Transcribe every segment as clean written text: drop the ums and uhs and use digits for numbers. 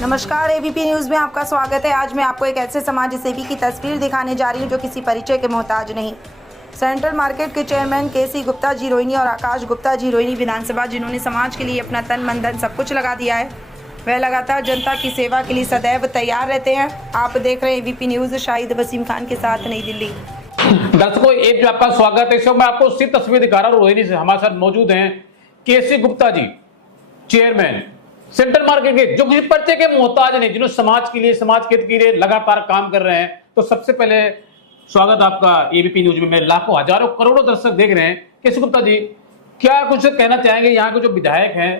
नमस्कार, ABP news में आपका स्वागत है। आज मैं आपको एक ऐसे समाज सेवी की तस्वीर दिखाने जा रही हूं जो किसी परिचय के मोहताज नहीं। सेंट्रल मार्केट के चेयरमैन केसी गुप्ता जी रोहिणी और आकाश गुप्ता जी रोहिणी विधानसभा, जिन्होंने समाज के लिए अपना तन मन धन सब कुछ लगा दिया है, वह लगातार जनता की सेवा के लिए सदैव तैयार रहते हैं। आप देख रहे हैं एबीपी न्यूज़। शाहिद वसीम खान के साथ, नई दिल्ली। दर्शकों, एक आपका स्वागत है। इस वक्त मैं आपको सिर्फ तस्वीर दिखा रहा हूँ। रोहिणी से हमारे साथ मौजूद हैं केसी Gupta ji, chairman central market के, जो किसी पर्चे के मोहताज नहीं, जिन्होंने समाज के लिए, समाज के हित के लिए लगातार काम कर रहे हैं। तो सबसे पहले स्वागत आपका एबीपी न्यूज में। लाखों, हजारों, करोड़ों दर्शक देख रहे हैं। केसी गुप्ता जी, क्या कुछ कहना चाहेंगे यहाँ के जो विधायक हैं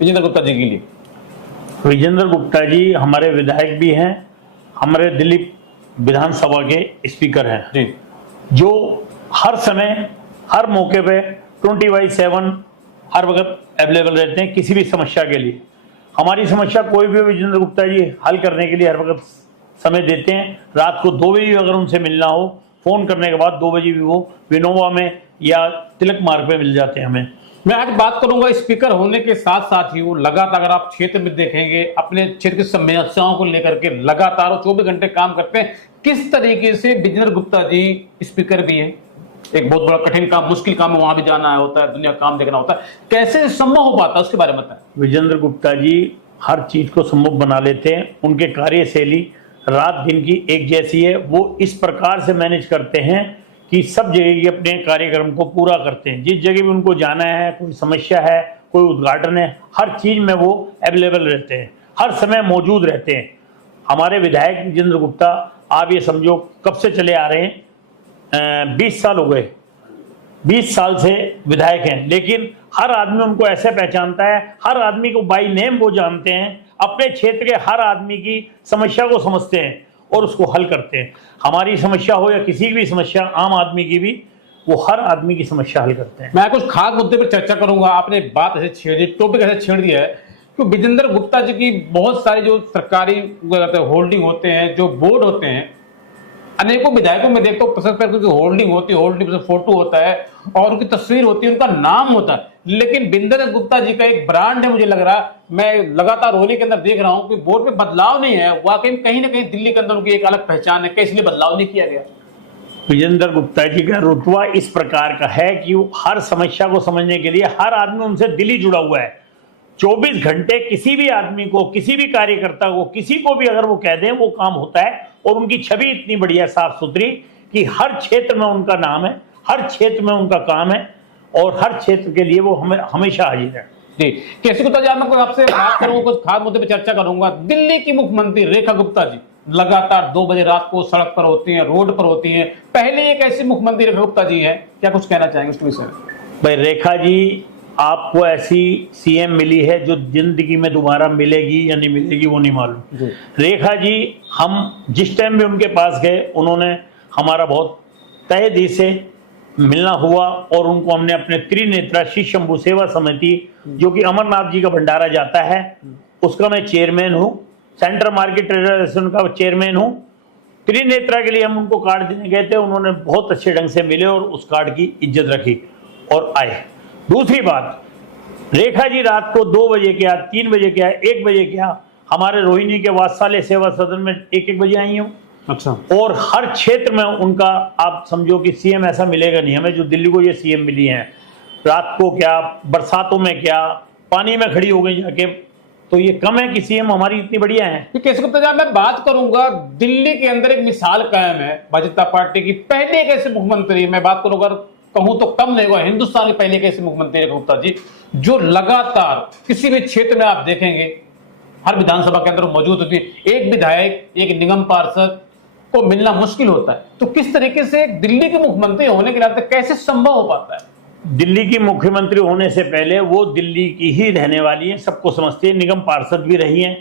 विजेंद्र गुप्ता जी के लिए? विजेंद्र गुप्ता जी हमारे विधायक भी हैं, हमारे दिल्ली विधानसभा के स्पीकर हैं जी, जो हर समय हर मौके पे 24/7 हर वक्त अवेलेबल रहते हैं किसी भी समस्या के लिए। हमारी समस्या कोई भी विजेंद्र गुप्ता जी हल करने के लिए हर वक्त समय देते हैं। रात को 2 बजे भी अगर उनसे मिलना हो, फोन करने के बाद 2 बजे भी वो विनोवा में या तिलक मार्ग पे मिल जाते हैं हमें। मैं आज बात करूंगा स्पीकर होने के साथ साथ ही वो लगातार, अगर आप क्षेत्र में देखेंगे, अपने क्षेत्र की समस्याओं को लेकर के लगातार 24 घंटे काम करते हैं। किस तरीके से विजेंद्र गुप्ता जी स्पीकर भी हैं? एक बहुत बड़ा कठिन काम, मुश्किल काम है, वहां भी जाना होता है, दुनिया काम देखना होता है। कैसे संभव हो पाता है, उसके बारे में बताएं। विजेंद्र गुप्ता जी हर चीज को संभव बना लेते हैं। उनके कार्यशैली रात दिन की एक जैसी है। वो इस प्रकार से मैनेज करते हैं कि सब जगह के अपने कार्यक्रम को पूरा करते हैं। जिस जगह भी उनको जाना है, कोई समस्या है, कोई उद्घाटन है, हर चीज में वो अवेलेबल रहते हैं, हर समय मौजूद रहते हैं। हमारे विधायक विजेंद्र गुप्ता, आप ये समझो कब से चले आ रहे हैं, 20 साल हो गए। 20 साल से विधायक हैं, लेकिन हर आदमी उनको ऐसे पहचानता है, हर आदमी को बाई नेम वो जानते हैं, अपने क्षेत्र के हर आदमी की समस्या को समझते हैं और उसको हल करते हैं। हमारी समस्या हो या किसी की भी समस्या, आम आदमी की भी, वो हर आदमी की समस्या हल करते हैं। मैं कुछ खास मुद्दे पर चर्चा करूंगा। आपने बात ऐसे छेड़ दी, टॉपिक ऐसे छेड़ दिया है कि विजेंद्र गुप्ता जी की बहुत सारी जो सरकारी होल्डिंग होते हैं, जो बोर्ड होते हैं, अनेकों विधायकों में देखता हूँ प्रशस्त पर की होल्डिंग होती है, होल्डिंग पर फोटो होता है और उनकी तस्वीर होती है, उनका नाम होता है। लेकिन विजेंद्र गुप्ता जी का एक ब्रांड है, मुझे लग रहा है, मैं लगातार रोहिणी के अंदर देख रहा हूँ कि बोर्ड पे बदलाव नहीं है। वाकई में कहीं ना कहीं दिल्ली के अंदर उनकी एक अलग पहचान है। इसलिए बदलाव नहीं किया गया? विजेंद्र गुप्ता जी का रुतबा इस प्रकार का है कि वो हर समस्या को समझने के लिए हर आदमी उनसे दिली जुड़ा हुआ है। 24 घंटे किसी भी आदमी को, किसी भी कार्यकर्ता को, किसी को भी अगर वो कह दें, वो काम होता है। और उनकी छवि इतनी बढ़िया, साफ सुथरी, कि हर क्षेत्र में उनका नाम है, हर क्षेत्र में उनका काम है और हर क्षेत्र के लिए वो हमेशा हाजिर है जी। केसी गुप्ता जी, मैं आपसे बात करूंगा, कुछ खास मुद्दे पे चर्चा करूंगा। दिल्ली की मुख्यमंत्री रेखा गुप्ता जी लगातार 2 बजे रात को सड़क पर होती हैं, रोड पर होती हैं। पहले एक ऐसी मुख्यमंत्री रेखा गुप्ता जी है, क्या कुछ कहना चाहेंगे उसके विषय में? भाई, रेखा जी, आपको ऐसी सीएम मिली है जो जिंदगी में दोबारा मिलेगी या नहीं मिलेगी वो नहीं मालूम। रेखा जी, हम जिस टाइम भी उनके पास गए, उन्होंने हमारा बहुत तहे दिल से मिलना हुआ और उनको हमने अपने त्रिनेत्रा श्री शंभू सेवा समिति, जो कि अमरनाथ जी का भंडारा जाता है, उसका मैं चेयरमैन हूँ। सेंट्रल मार्केट एसोसिएशन का चेयरमैन हूँ। त्रिनेत्रा के लिए हम उनको कार्ड देने गए थे, उन्होंने बहुत अच्छे ढंग से मिले और उस कार्ड की इज्जत रखी और आए। दूसरी बात, रेखा जी रात को 2 बजे क्या, 3 बजे क्या, 1 बजे क्या, हमारे रोहिणी के वात्सल्य सेवा सदन में 1-1 बजे आई हूँ। अच्छा। और हर क्षेत्र में उनका, आप समझो कि सीएम ऐसा मिलेगा नहीं हमें जो दिल्ली को ये सीएम मिली है। रात को क्या, बरसातों में क्या, पानी में खड़ी हो गई जाके, तो ये कम है कि सीएम हमारी इतनी बढ़िया है। केसी गुप्ता जी, मैं बात करूंगा, दिल्ली के अंदर एक मिसाल कायम है भारतीय जनता पार्टी की। पहले एक ऐसे मुख्यमंत्री, मैं बात करूंगा, कहूं तो कम नहीं हुआ, हिंदुस्तान के पहले कैसे मुख्यमंत्री रेखा गुप्ता जी, जो लगातार किसी भी क्षेत्र में आप देखेंगे हर विधानसभा के अंदर मौजूद होती है। एक विधायक, एक निगम पार्षद को मिलना मुश्किल होता है। तो किस तरीके से दिल्ली के मुख्यमंत्री होने के नाते कैसे संभव हो पाता है? दिल्ली की मुख्यमंत्री होने से पहले वो दिल्ली की ही रहने वाली है, सबको समझती है, निगम पार्षद भी रही हैं,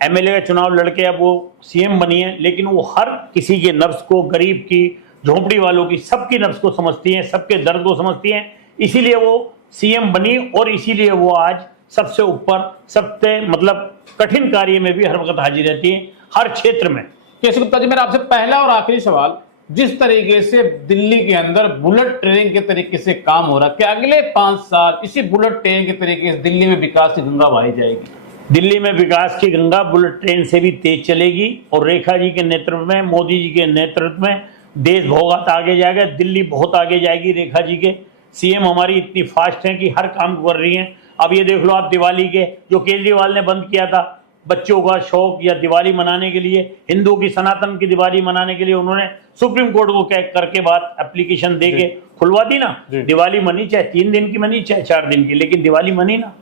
एमएलए का चुनाव लड़के अब वो सीएम बनी है। लेकिन वो हर किसी के नब्ज को, गरीब की, झोंपड़ी वालों की, सबकी नब्ज को समझती हैं, सबके दर्द को समझती हैं। इसीलिए वो सीएम बनी और इसीलिए वो आज सबसे ऊपर, सबसे मतलब कठिन कार्य में भी हर वक्त हाजिर रहती है, हर क्षेत्र में। केसी गुप्ता जी, मेरा आपसे पहला और आखिरी सवाल, जिस तरीके से दिल्ली के अंदर बुलेट ट्रेन के तरीके से काम हो रहा है, क्या अगले 5 साल इसी बुलेट ट्रेन के तरीके से दिल्ली में विकास की गंगा बहाई जाएगी? दिल्ली में विकास की गंगा बुलेट ट्रेन से भी तेज चलेगी और रेखा जी के नेतृत्व में, मोदी जी के नेतृत्व में देश बहुत आगे जाएगा। दिल्ली बहुत आगे जाएगी। रेखा जी के सीएम हमारी इतनी फास्ट हैं कि हर काम कर रही हैं। अब ये देख लो आप, दिवाली के जो केजरीवाल ने बंद किया था, बच्चों का शौक या दिवाली मनाने के लिए, हिंदुओं की सनातन की दिवाली मनाने के लिए उन्होंने सुप्रीम कोर्ट को करके बात एप्लीकेशन दे के खुलवा दी ना। दिवाली मनी, चाहे 3 दिन की मनी चाहे 4 दिन की, लेकिन दिवाली मनी ना।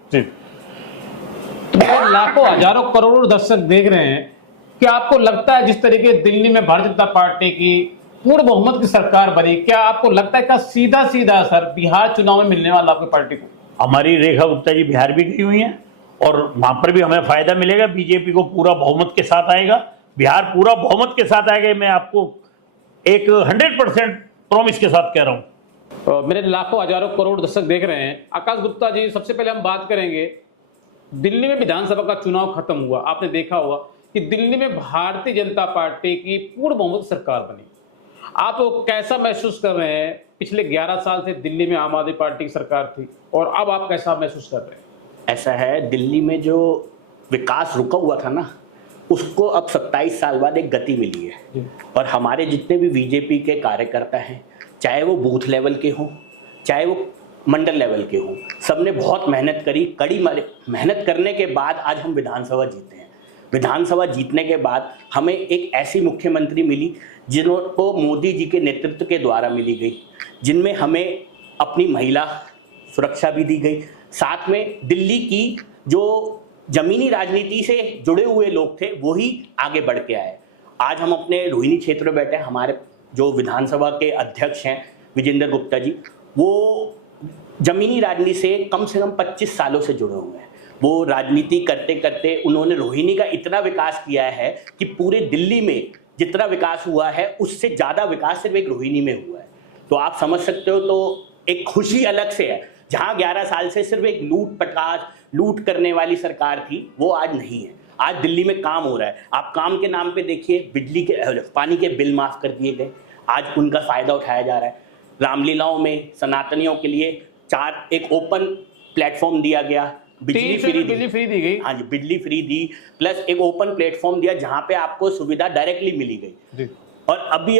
तो लाखों हजारों करोड़ों दर्शक देख रहे हैं कि आपको लगता है जिस तरीके दिल्ली में भारतीय जनता पार्टी की पूर्ण बहुमत की सरकार बनी, क्या आपको लगता है का सीधा सीधा असर बिहार चुनाव में मिलने वाला आपकी पार्टी को? हमारी रेखा गुप्ता जी बिहार भी गई हुई हैं और वहां पर भी हमें फायदा मिलेगा। बीजेपी को पूरा बहुमत के साथ आएगा, बिहार पूरा बहुमत के साथ आएगा। मैं आपको एक 100% प्रॉमिस के साथ कह रहा हूं। मेरे लाखों हजारों करोड़ दर्शक देख रहे हैं। आकाश गुप्ता जी, सबसे पहले हम बात करेंगे, दिल्ली में विधानसभा का चुनाव खत्म हुआ, आपने देखा होगा कि दिल्ली में भारतीय जनता पार्टी की पूर्ण बहुमत सरकार बनी। आप कैसा महसूस कर रहे हैं? पिछले 11 साल से दिल्ली में आम आदमी पार्टी की सरकार थी और अब आप कैसा महसूस कर रहे हैं? ऐसा है, दिल्ली में जो विकास रुका हुआ था ना, उसको अब 27 साल बाद एक गति मिली है। और हमारे जितने भी बीजेपी के कार्यकर्ता हैं, चाहे वो बूथ लेवल के हों चाहे वो मंडल लेवल के हों, सबने बहुत मेहनत करी। कड़ी मेहनत करने के बाद आज हम विधानसभा जीते हैं। विधानसभा जीतने के बाद हमें एक ऐसी मुख्यमंत्री मिली जिनको मोदी जी के नेतृत्व के द्वारा मिली गई, जिनमें हमें अपनी महिला सुरक्षा भी दी गई। साथ में दिल्ली की जो जमीनी राजनीति से जुड़े हुए लोग थे वो ही आगे बढ़ के आए। आज हम अपने रोहिणी क्षेत्र में बैठे, हमारे जो विधानसभा के अध्यक्ष हैं विजेंद्र गुप्ता जी, वो जमीनी राजनीति से कम 25 सालों से जुड़े हुए हैं। वो राजनीति करते करते उन्होंने रोहिणी का इतना विकास किया है कि पूरे दिल्ली में जितना विकास हुआ है उससे ज़्यादा विकास सिर्फ एक रोहिणी में हुआ है। तो आप समझ सकते हो, तो एक खुशी अलग से है। जहाँ 11 साल से सिर्फ एक लूट करने वाली सरकार थी, वो आज नहीं है। आज दिल्ली में काम हो रहा है। आप काम के नाम पे देखिए, बिजली के पानी के बिल माफ़ कर दिए गए, आज उनका फ़ायदा उठाया जा रहा है। रामलीलाओं में सनातनियों के लिए एक ओपन प्लेटफॉर्म दिया गया, बिजली फ्री दी गई। हाँ जी, बिजली फ्री दी, प्लस एक ओपन प्लेटफॉर्म दिया जहाँ पे आपको सुविधा डायरेक्टली मिली गई। और अभी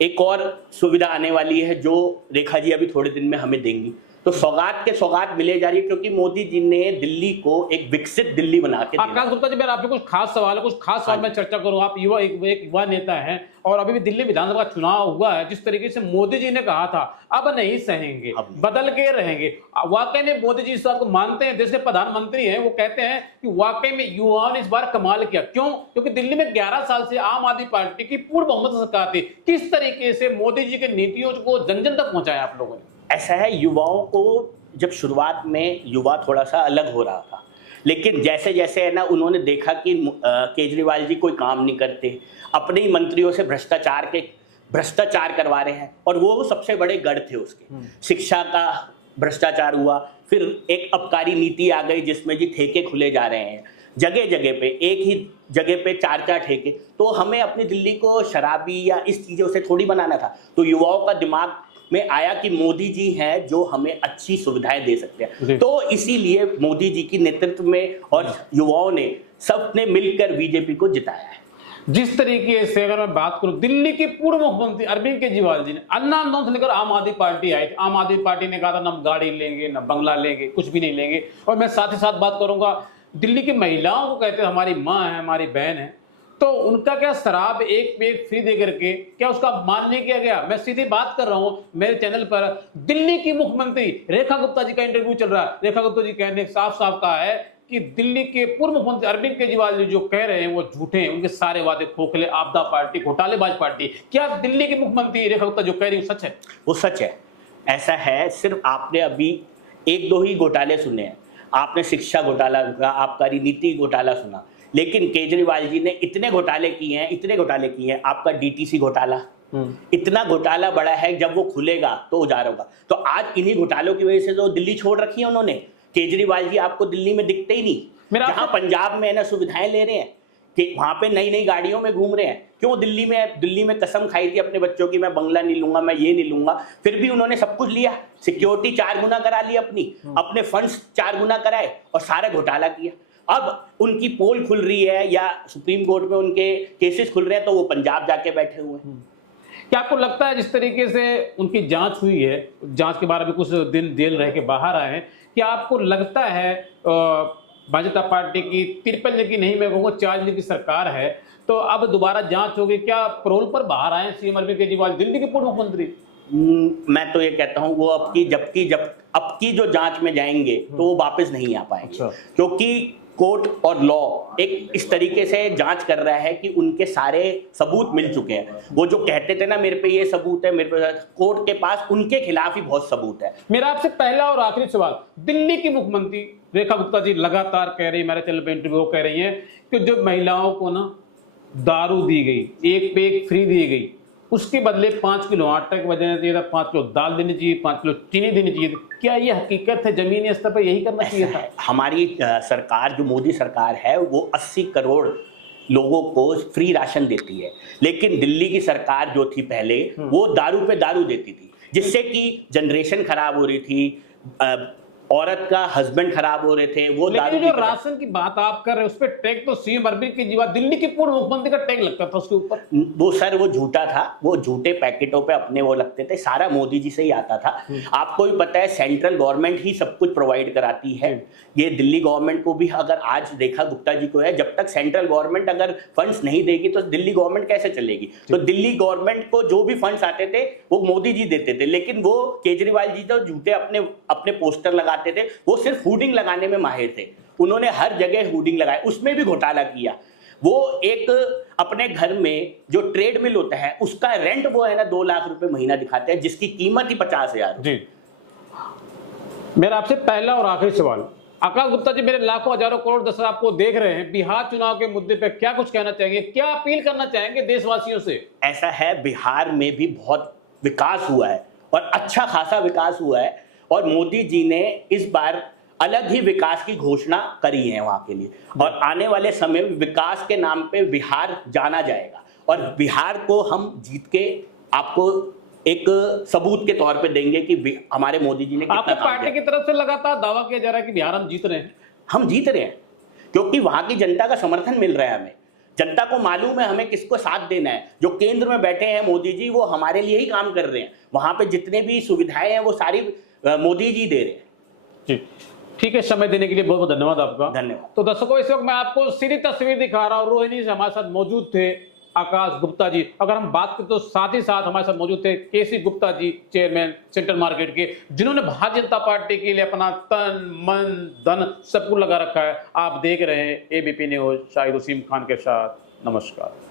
एक और सुविधा आने वाली है जो रेखा जी अभी थोड़े दिन में हमें देंगी। तो सौगात के सौगात मिले जा रही है, क्योंकि मोदी जी ने दिल्ली को एक विकसित दिल्ली बना के। आकाश गुप्ता जी, मेरा आपसे कुछ खास सवाल है, कुछ खास सवाल मैं चर्चा करूं। आप एक युवा नेता हैं और अभी भी दिल्ली विधानसभा चुनाव हुआ है। जिस तरीके से मोदी जी ने कहा था अब नहीं सहेंगे, बदल के रहेंगे, वाकई में मोदी जी इस बात को मानते हैं? देश के प्रधानमंत्री हैं, वो कहते हैं कि वाकई में युवाओं ने इस बार कमाल किया। क्यों? क्योंकि दिल्ली में 11 साल से आम आदमी पार्टी की पूर्ण बहुमत सरकार थी। किस तरीके से मोदी जी के नीतियों को जन जन तक पहुंचाया आप लोगों ने? ऐसा है, युवाओं को जब शुरुआत में युवा थोड़ा सा अलग हो रहा था, लेकिन जैसे जैसे है ना, उन्होंने देखा कि केजरीवाल जी कोई काम नहीं करते, अपने ही मंत्रियों से भ्रष्टाचार करवा रहे हैं, और वो सबसे बड़े गढ़ थे उसके। शिक्षा का भ्रष्टाचार हुआ, फिर एक आबकारी नीति आ गई जिसमें जी ठेके खुले जा रहे हैं जगह जगह पे, एक ही जगह पे 4 ठेके। तो हमें अपनी दिल्ली को शराबी या इस चीज़ों से थोड़ी बनाना था। तो युवाओं का दिमाग में आया कि मोदी जी हैं जो हमें अच्छी सुविधाएं दे सकते हैं। तो इसीलिए मोदी जी की नेतृत्व में और युवाओं ने सबने मिलकर बीजेपी को जिताया है। जिस तरीके से अगर मैं बात करूं, दिल्ली के पूर्व मुख्यमंत्री अरविंद केजरीवाल जी ने अन्ना आंदोलन से लेकर आम आदमी पार्टी आई थी। आम आदमी पार्टी ने कहा था न गाड़ी लेंगे न बंगला लेंगे, कुछ भी नहीं लेंगे। और मैं साथ ही साथ बात करूंगा, दिल्ली की महिलाओं को कहते हैं हमारी माँ है, हमारी बहन है, तो उनका क्या शराब एक पे फ्री दे करके क्या उसका मान नहीं किया गया? मैं सीधी बात कर रहा हूं, मेरे चैनल पर दिल्ली की मुख्यमंत्री रेखा गुप्ता जी का इंटरव्यू चल रहा है। रेखा गुप्ता जी कहने साफ साफ कहा है कि दिल्ली के पूर्व मुख्यमंत्री अरविंद केजरीवाल जी जो कह रहे हैं वो झूठे हैं, उनके सारे वादे खोखले, आपदा पार्टी, घोटालेबाज पार्टी। क्या दिल्ली की मुख्यमंत्री रेखा गुप्ता जो कह रही है सच है? वो सच है। ऐसा है, सिर्फ आपने अभी 1-2 ही घोटाले सुने हैं। आपने शिक्षा घोटाला, आबकारी नीति घोटाला सुना, लेकिन केजरीवाल जी ने इतने घोटाले किए हैं। आपका डीटीसी घोटाला, इतना घोटाला बड़ा है, जब वो खुलेगा तो उजाड़ होगा। तो आज इन्हीं घोटालों की वजह से तो दिल्ली छोड़ रखी है उन्होंने। केजरीवाल जी आपको दिल्ली में दिखते ही नहीं। जहां पंजाब में है ना सुविधाएं ले रहे हैं, कि वहां पे नई गाड़ियों में घूम रहे हैं। क्यों? दिल्ली में कसम खाई थी अपने बच्चों की, मैं बंगला नहीं लूंगा, मैं ये नहीं लूंगा, फिर भी उन्होंने सब कुछ लिया। सिक्योरिटी 4 गुना करा ली अपने फंड्स 4 गुना कराए और सारा घोटाला किया। अब उनकी पोल खुल रही है या सुप्रीम कोर्ट में उनके केसेस खुल रहे हैं तो वो पंजाब जाके बैठे हुए हैं। क्या आपको लगता है जिस तरीके से उनकी जांच हुई है, जांच के बाद में कुछ दिन जेल रह के बाहर आए हैं, क्या आपको लगता है भारतीय जनता पार्टी की 53 की नहीं, मैं कहूँगा 4 की सरकार है, तो अब दोबारा जांच होगी? क्या पैरोल पर बाहर आए सीएम अरविंद केजरीवाल, दिल्ली के पूर्व मुख्यमंत्री? मैं तो ये कहता हूँ वो अब की जो जांच में जाएंगे तो वो वापस नहीं आ पाएंगे। अच्छा। क्योंकि कोर्ट और लॉ एक इस तरीके से जांच कर रहा है कि उनके सारे सबूत मिल चुके हैं। वो जो कहते थे ना मेरे पे ये सबूत है, मेरे पे, कोर्ट के पास उनके खिलाफ ही बहुत सबूत है। मेरा आपसे पहला और आखिरी सवाल, दिल्ली की मुख्यमंत्री रेखा गुप्ता जी लगातार कह रही, मेरे चैनल पे इंटरव्यू कह रही हैं कि जो महिलाओं को ना दारू दी गई, एक पे एक फ्री दी गई, उसके बदले 5 किलो आटा के बजाय चाहिए था 5 किलो दाल देनी चाहिए, 5 किलो चीनी देनी चाहिए। क्या ये हकीकत है? जमीनी स्तर पर यही करना चाहिए था? हमारी सरकार, जो मोदी सरकार है, वो 80 करोड़ लोगों को फ्री राशन देती है, लेकिन दिल्ली की सरकार जो थी पहले वो दारू पे दारू देती थी, जिससे कि जनरेशन खराब हो रही थी, औरत का हस्बैंड खराब हो रहे थे। वो दारू जो राशन की बात आप कर रहे हैं उस पर टैग तो सीएम अरविंद केजरीवाल, दिल्ली के पूर्व मुख्यमंत्री का टैग लगता था उसके ऊपर। वो सर वो झूठा था, वो झूठे पैकेटों पे अपने वो लगते थे, सारा मोदी जी से ही आता था। आपको भी पता है सेंट्रल गवर्नमेंट ही सब कुछ प्रोवाइड कराती है। ये दिल्ली गवर्नमेंट को भी अगर आज देखा गुप्ता जी को है, जब तक सेंट्रल गवर्नमेंट अगर फंड्स नहीं देगी तो दिल्ली गवर्नमेंट कैसे चलेगी? तो दिल्ली गवर्नमेंट को जो भी फंड्स आते थे वो मोदी जी देते थे, लेकिन वो केजरीवाल जी तो झूठे अपने पोस्टर लगाते थे। वो सिर्फ होर्डिंग लगाने में माहिर थे, उन्होंने हर जगह होर्डिंग लगाए, उसमें भी घोटाला किया। वो एक अपने घर में जो ट्रेड मिल होता है उसका रेंट वो है ना 2 लाख रुपए महीना दिखाते हैं, जिसकी कीमत ही 50,000। जी, मेरा आपसे पहला और आखिरी सवाल, आकाश गुप्ता जी, मेरे लाखों हजारों करोड़ दर्शक आपको देख रहे हैं, बिहार चुनाव के मुद्दे पे क्या कुछ कहना चाहेंगे, क्या अपील करना चाहेंगे देशवासियों से? ऐसा है, बिहार में भी बहुत विकास हुआ है और अच्छा खासा विकास हुआ है, और मोदी जी ने इस बार अलग ही विकास की घोषणा करी है वहां के लिए, और आने वाले समय में विकास के नाम पे बिहार जाना जाएगा, और बिहार को हम जीत के आपको एक सबूत के तौर पे देंगे कि हमारे मोदी जी ने कितना आपकी काम पार्टी किया। की तरफ से लगातार दावा किया जा रहा है कि बिहार हम जीत रहे हैं। हम जीत रहे हैं क्योंकि वहां की जनता का समर्थन मिल रहा है हमें। जनता को मालूम है हमें किसको साथ देना है। जो केंद्र में बैठे हैं मोदी जी, वो हमारे लिए ही काम कर रहे हैं। वहां पे जितने भी सुविधाएं हैं वो सारी मोदी जी दे रहे हैं। जी, ठीक है, समय देने के लिए बहुत बहुत धन्यवाद आपका। धन्यवाद। तो दर्शकों, इस वक्त मैं आपको सीधी तस्वीर दिखा रहा हूँ, रोहिणी से हमारे साथ मौजूद थे आकाश गुप्ता जी। अगर हम बात करें तो साथ ही साथ हमारे साथ मौजूद थे केसी Gupta ji, chairman central market के, जिन्होंने भारतीय जनता पार्टी के लिए अपना तन मन धन सब कुछ लगा रखा है। आप देख रहे हैं एबीपी न्यूज, शाहिद वसीम खान के साथ। नमस्कार।